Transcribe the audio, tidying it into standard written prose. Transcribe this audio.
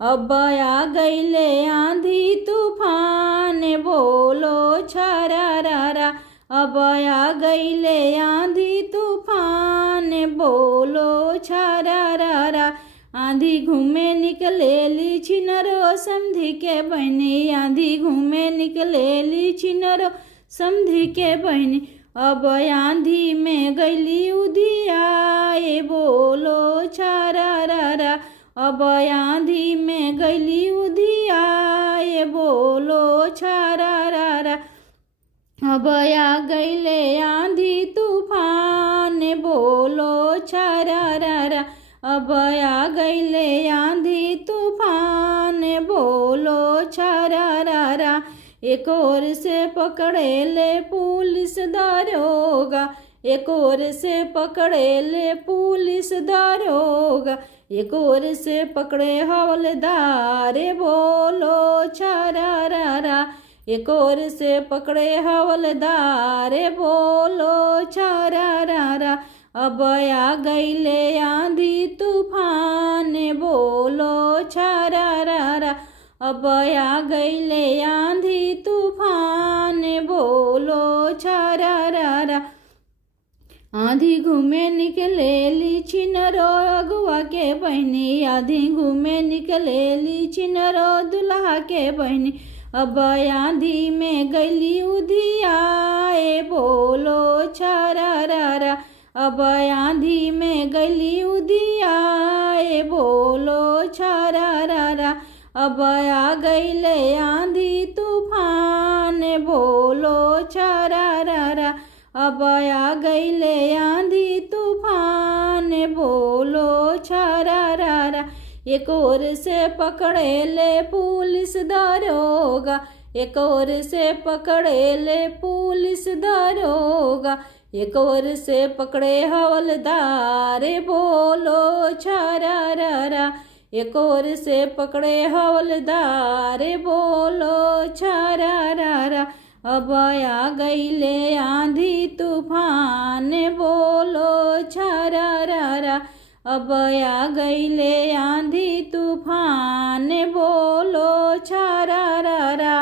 अब आ गईले आंधी तूफान बोलो छरारा। अब आ गईले आंधी तूफान बोलो छरारा। आंधी घूमे निकलेली छिनरो समधी के बहनी। आंधी घूमे निकलेली छिनरो समधी के बहनी। अब आंधी में गईली उधियाए बोलो छरारा। अब आंधी में गईली उधियाए बोलो छरारा। अब आ गईले आंधी तूफान बोलो छरारा। अब आ गईले आंधी तूफान बोलो छरारा। एक ओर से पकड़े ले पुलिस दारोगा। एक ओर से पकड़े ले पुलिस दारोगा। एक ओर से पकड़े हवलदार बोलो छरारा। एक ओर से पकड़े हवलदार बोलो छरारा। अब आ गईले आंधी तूफान बोलो छरारा। अब आ गईले आंधी तूफान बोलो छरारा। आंधी घूमे निकलेली छिनरो अगुआ के बहनी। आंधी घूमे निकलेली छिनरो दुल्हा के बहनी। अब आंधी में गईली उधियाए बोलो छरारा। अब आंधी में गईली उधियाए बोलो छरारा। अब आ गईले आंधी तूफान बोलो छरारा। अब आ गईले आंधी तूफान बोलो छरारा। एक ओर से पकड़े ले पुलिस दारोगा। एक ओर से पकड़े ले पुलिस दारोगा। एक ओर से पकड़े हवलदार बोलो छरारा। एक ओर से पकड़े हवलदार बोलो छरारा। अब आ गईले आंधी तूफान बोलो छरारा। अब आ गईले आंधी तूफान बोलो छरारा।